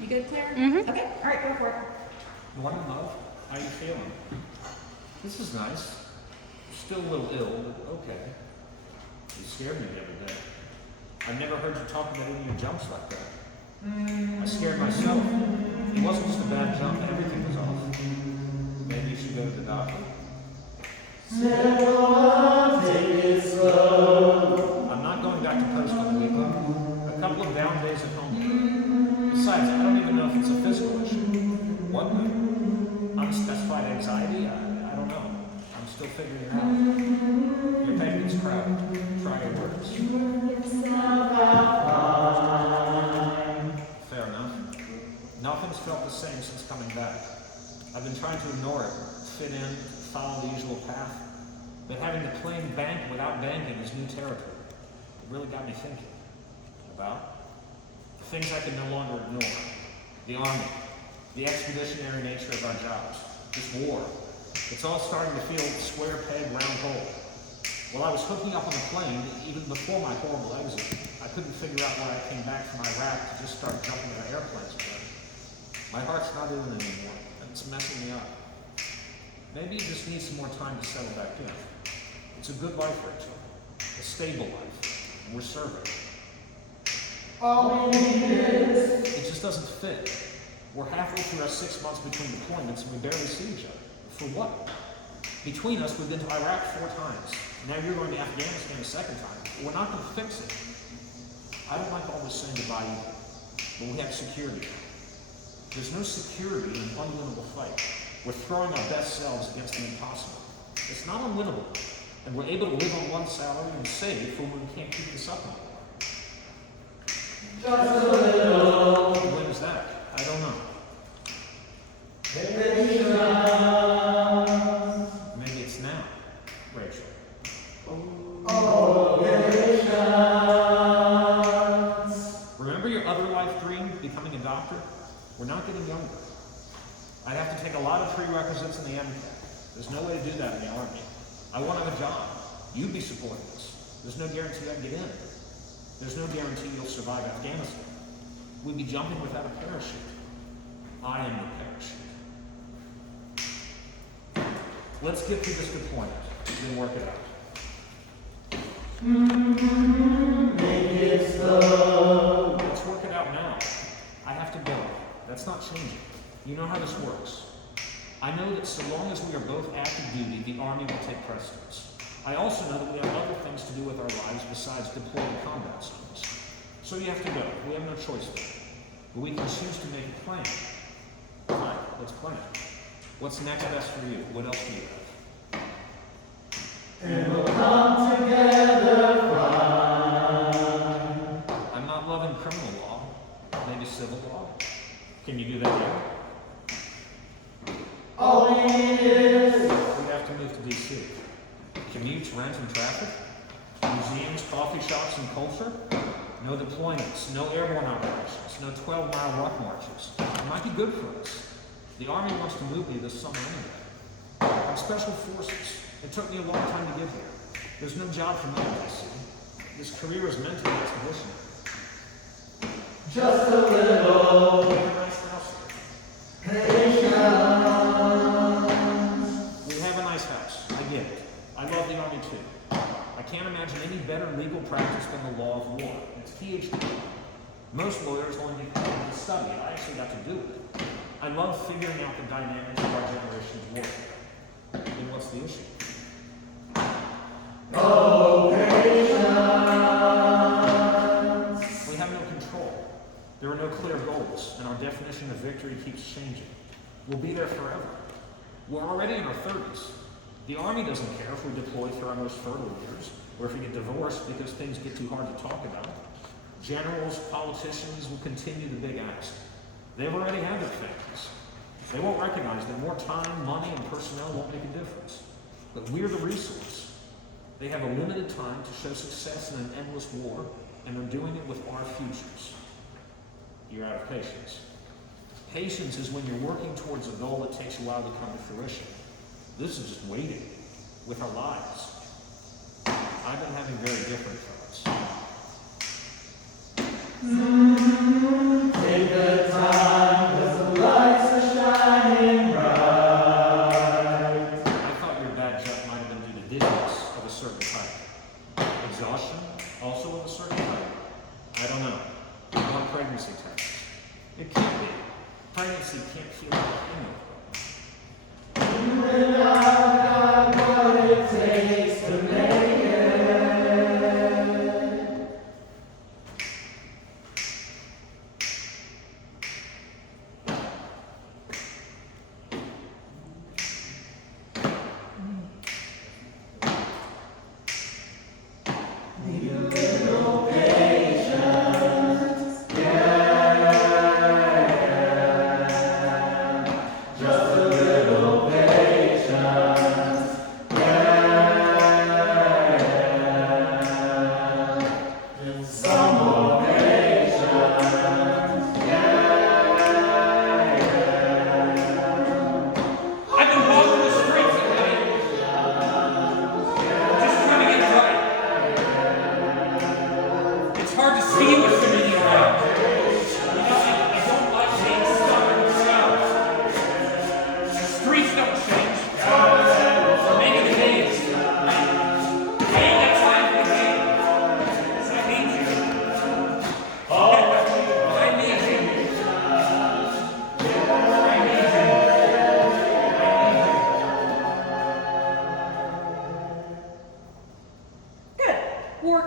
You good, Claire? Mm-hmm. Okay, all right, go for it. Morning, love. How you feeling? This is nice. Still a little ill, but okay. You scared me the other day. I've never heard you talk about any of your jumps like that. I scared myself. It wasn't just a bad jump, everything was off. Maybe you should go to the doctor. I'm not going back to post on the weekend. A couple of down days at home. Besides, I don't even know if it's a physical issue. What? Unspecified anxiety? I don't know. I'm still figuring it out. Your paper's crowded. Try your words. Fair enough. Nothing's felt the same since coming back. I've been trying to ignore it, fit in, follow the usual path. But having to claim bank without banking is new territory. It really got me thinking about things I can no longer ignore. The army, the expeditionary nature of our jobs, this war. It's all starting to feel square peg, round hole. While I was hooking up on a plane, even before my horrible exit, I couldn't figure out why I came back from Iraq to just start jumping out of airplanes again. My heart's not in it anymore, and it's messing me up. Maybe you just need some more time to settle back in. It's a good life, Rachel. A stable life. And we're serving. All we need is... It just doesn't fit. We're halfway through our 6 months between deployments and we barely see each other. For what? Between us, we've been to Iraq 4 times. Now you're going to Afghanistan a 2nd time. We're not going to fix it. I don't like all this saying goodbye either. But we have security. There's no security in an unwinnable fight. We're throwing our best selves against the impossible. It's not unwinnable. And we're able to live on one salary and save for when we can't keep this up anymore. Just a little... When is that? I don't know. Maybe it's now, Rachel. Remember your other life dream, becoming a doctor? We're not getting younger. I have to take a lot of prerequisites in the MCAT. There's no way to do that in the Army. I want to have a job. You'd be supporting us. There's no guarantee I can get in. There's no guarantee you'll survive Afghanistan. We'd be jumping without a parachute. I am the parachute. Let's get through this deployment, then work it out. Let's work it out now. I have to go. That's not changing. You know how this works. I know that so long as we are both active duty, the Army will take precedence. I also know that we have other things to do with our lives besides deploying combat zones. So you have to go. We have no choice there. But we can choose to make a plan. Fine, let's plan. What's next best for you? What else do you have? And we'll come together fine. I'm not loving criminal law. Maybe civil law. Can you do that yet? All we need is... We have to move to D.C. Commutes, rent, and traffic. Museums, coffee shops, and culture. No deployments, no airborne operations, no 12-mile ruck marches. It might be good for us. The Army wants to move me this summer anyway. I'm Special Forces. It took me a long time to get here. There's no job for me in D.C. This career is meant to be expeditionary. Just a little... We have a nice house here. patience. We have a nice house. I get it. I love the Army too. I can't imagine any better legal practice than the law of war. It's PhD. Most lawyers only get to study it. I actually got to do it. I love figuring out the dynamics of our generation's warfare. Then what's the issue? Oh, patience. We have no control. There are no clear goals, and our definition of victory keeps changing. We'll be there forever. We're already in our 30s. The Army doesn't care if we deploy through our most fertile years, or if we get divorced because things get too hard to talk about. Generals, politicians will continue the big ask. They've already had their families. They won't recognize that more time, money, and personnel won't make a difference. But we're the resource. They have a limited time to show success in an endless war, and they're doing it with our futures. You're out of patience. Patience is when you're working towards a goal that takes a while to come to fruition. This is just waiting with our lives. I've been having very different thoughts. Take the time. pregnancy tests. It can't be. Pregnancy can't feel like a hangover.